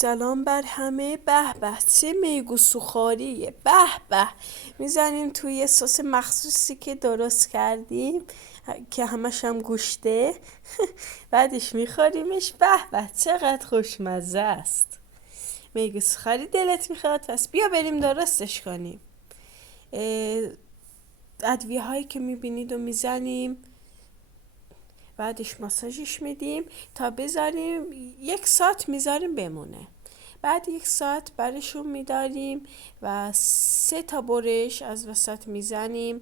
سلام بر همه. به به چه میگو سوخاریه. به به میزنیم توی یه سس مخصوصی که درست کردیم که همش هم گوشته. بعدش میخوریمش. به به چقدر خوشمزه است. میگو سوخاری دلت میخواد؟ پس بیا بریم درستش کنیم. ادویه هایی که میبینید و میزنیم، بعدش ماساژش میدیم تا بذاریم 1 ساعت میذاریم بمونه. بعد 1 ساعت برشون میداریم و 3 تا برش از وسط میزنیم.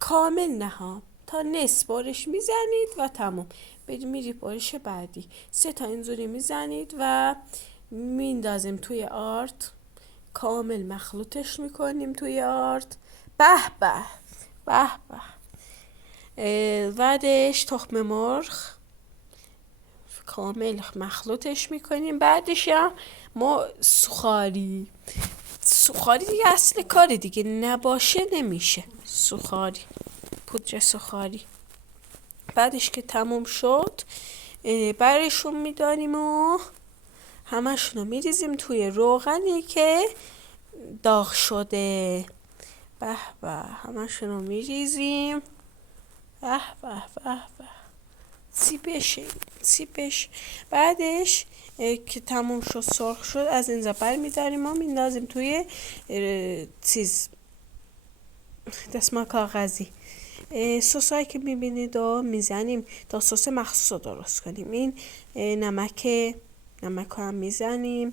کامل نه ها، تا نصف برش میزنید و تموم. میری برش بعدی 3 تا اینجوری میزنید و میندازیم توی آرد. کامل مخلوطش میکنیم توی آرد. به به به به. بعدش تخم مرغ کامل مخلوطش میکنیم. بعدش هم ما سوخاری دیگه اصل کاری دیگه نباشه نمیشه. سوخاری، پودر سوخاری. بعدش که تموم شد برشون میداریم و همشونو میریزیم توی روغنی که داغ شده. به به همشونو میریزیم. به به به به. سیبش. بعدش که تموم شد سرخ شد از این زبر میداریم و میندازیم توی دستمال کاغذی. سسایی که میبینید و میزنیم تا سس مخصوص رو درست کنیم. این نمک هم میزنیم،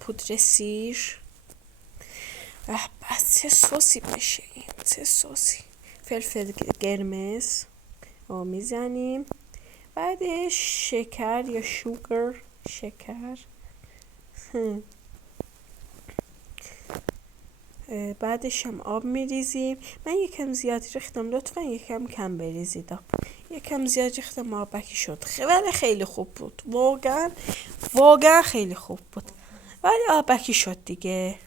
پودر سیر. بس چه سوسی بشه این، چه سوسی. فلفل قرمز میزنیم. بعدش شکر یا شکر. بعدش هم آب میریزیم. من یکم زیادی ریختم، لطفا یکم کم بریزید آب. یکم زیاد ریختم آبکی شد، ولی خیلی خوب بود. واقعا خیلی خوب بود، ولی آبکی شد دیگه.